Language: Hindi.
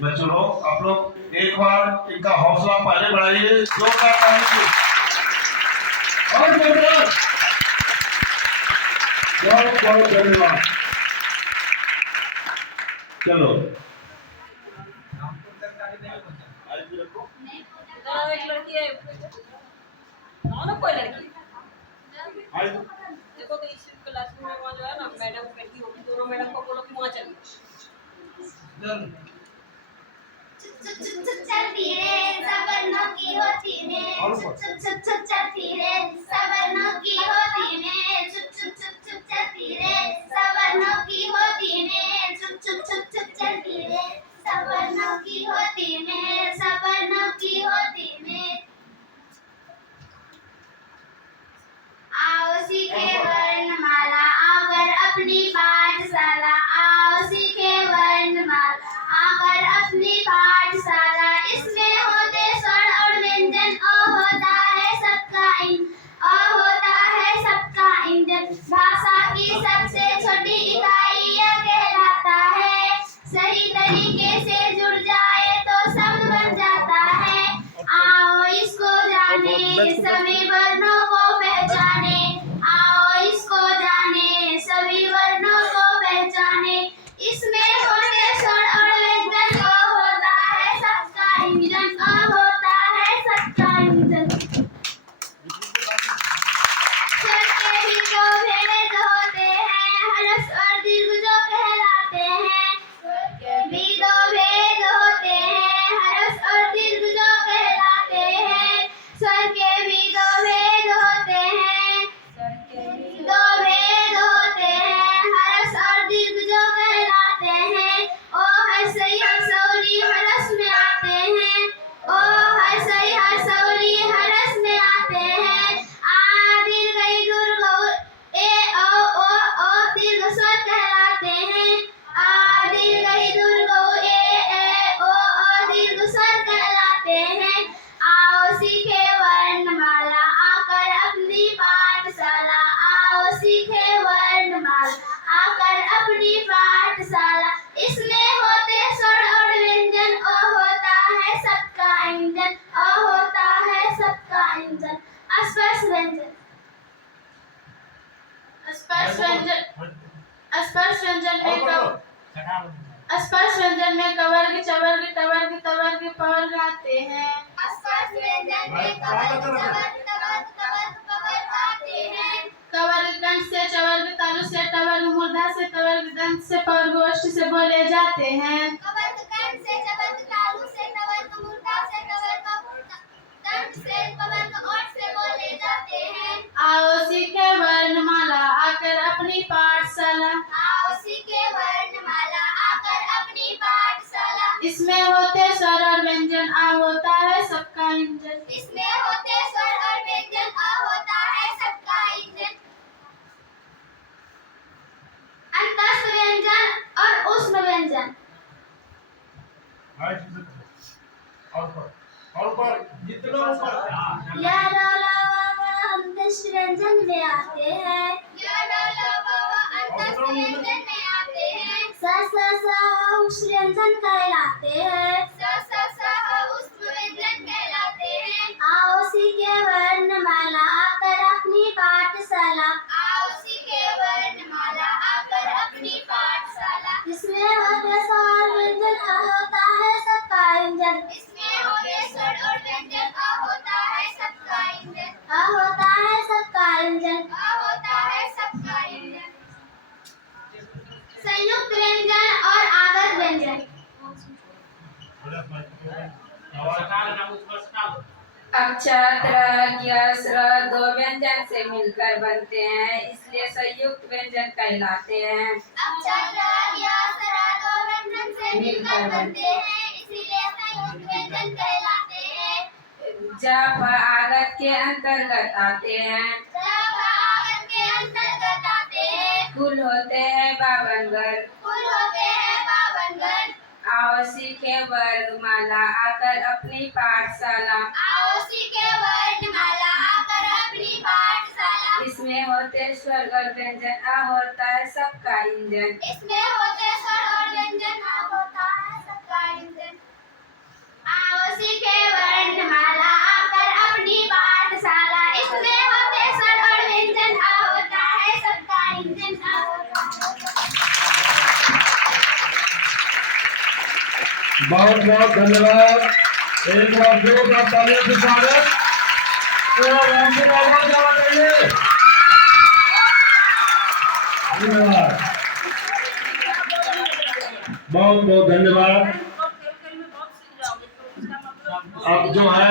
बच्चों लोग, आप लोग एक बार इनका हौसला पहले बढ़ाइए, जोरदार ताली से और जोरदार। बहुत बहुत धन्यवाद। चलो कोई लड़की देखो तो इस क्लास में वहाँ जो है ना मैडम बैठी होगी, दोनों मैडम को बोलो कि वहाँ चलिए। चलती रे सवरनों की होती ने, चलती रे सवरनों की होती ने, चलती रे सवरनों की होती ने, चलती रे सवरनों की होती ने, सवरनों की होती ने। आओ सीखे वर्णमाला आकर अपनी पाठशाला, आओ सीखे वर्णमाला आकर अपनी पाठशाला। इसमें होते स्वर और व्यंजन, अ होता है सबका होता है सबका इंजन। भाषा की सबसे छोटी इकाई यह कहलाता है, सही तरीके से जुड़ जाए तो शब्द बन जाता है। आओ इसको जाने सभी वर्णों को पहचाने, आओ इसको जाने सभी वर्णों को पहचाने। इसमें होते स्वर और व्यंजन, अ होता है सबका इंजन, अ होता है सबका इंजन। स्वर के भी दो भेद होते हैं, ह्रस्व और दीर्घ जो कहलाते हैं। स्वर के भी दो भेद होते हैं, ह्रस्व और दीर्घ जो कहलाते हैं। स्वर के भी दो भेद होते हैं, दो भेद होते हैं, ह्रस्व और दीर्घ जो कहलाते हैं। ओ हर्षई हर्षौरी हरस में आते हैं, ओ हर्षई हर्षौरी हरस में आते हैं। आ दीर्घई दुर्गौ ए ओ दीर्घ स्वर कहलाते हैं। आ दीर्घई दुर्गौ ए ओ दीर्घ स्वर कहलाते हैं। आओ सीखे वर्णमाला आकर अपनी पाठशाला, आओ सीखे वर्णमाला आकर अपनी पाठशाला। इसमें होते स्वर और व्यंजन, अ होता है सबका इंजन, अ होता है सबका इंजन। स्पर्श व्यंजन, स्पर्श व्यंजन, स्पर्श व्यंजन में स्पर्श व्यंजन में कवर्ग चवर्ग टवर्ग तवर्ग पवर्ग आते हैं। स्पर्श व्यंजन में कवर्ग चवर्ग टवर्ग तवर्ग पवर्ग आते हैं। कवर्ग कंठ से चवर्ग तालु से टवर्ग मूर्धा से तवर्ग दंत से पवर्ग ओष्ठ से बोले जाते हैं। कवर्ग कंठ से चवर्ग तालु से टवर्ग मूर्धा से टवर्ग दंत से पवर्ग ओष्ठ से बोले जाते हैं। आओ सीखे वर्णमाला आकर अपनी पाठशाला, आओ सीखे वर्णमाला आकर अपनी पाठशाला। इसमें होते स्वर और व्यंजन, आ होता है सबका इंजन। इसमें होते स्वर और व्यंजन, आ होता है सबका इंजन। अंतस्थ व्यंजन और ऊष्म व्यंजन। जितना ऊपर या अंतस्थ व्यंजन में आते हैं, अंतस्थ व्यंजन में आते हैं। स ऊष्म व्यंजन कहलाते हैं, ऊष्म व्यंजन कहलाते हैं। आओ सीखे वर्णमाला आकर अपनी पाठशाला, आओ सीखे वर्णमाला आकर अपनी पाठशाला। इसमें होते स्वर व्यंजन, आ होता है सबका इंजन। इसमें होते स्वर और व्यंजन, आ होता है सबका इंजन, आ होता है सबका इंजन, आ होता है सबका इंजन। संयुक्त व्यंजन और आगत व्यंजन। अक्षर त्र यस र दो व्यंजन से मिलकर बनते हैं, इसलिए संयुक्त व्यंजन कहलाते हैं। अक्षर यस र दो व्यंजन से मिलकर बनते हैं, इसीलिए संयुक्त व्यंजन कहलाते हैं। जब आगत के अंतर्गत आते हैं, जब आगत के अंतर्गत आते हैं। कुल होते हैं 52 वर्ग, कुल होते हैं 52 वर्ग। आओ सीखे वर्णमाला आकर अपनी पाठशाला, आओ सीखे वर्णमाला आकर अपनी पाठशाला। इसमें होते स्वर और व्यंजन, आ होता है सबका इंजन। इसमें होते स्वर और व्यंजन, आ होता है सबका इंजन। बहुत बहुत धन्यवाद। एक बार जोरदार तालियों से स्वागत। तो हमको बहुत जाना चाहिए। धन्यवाद, बहुत बहुत धन्यवाद। अब जो है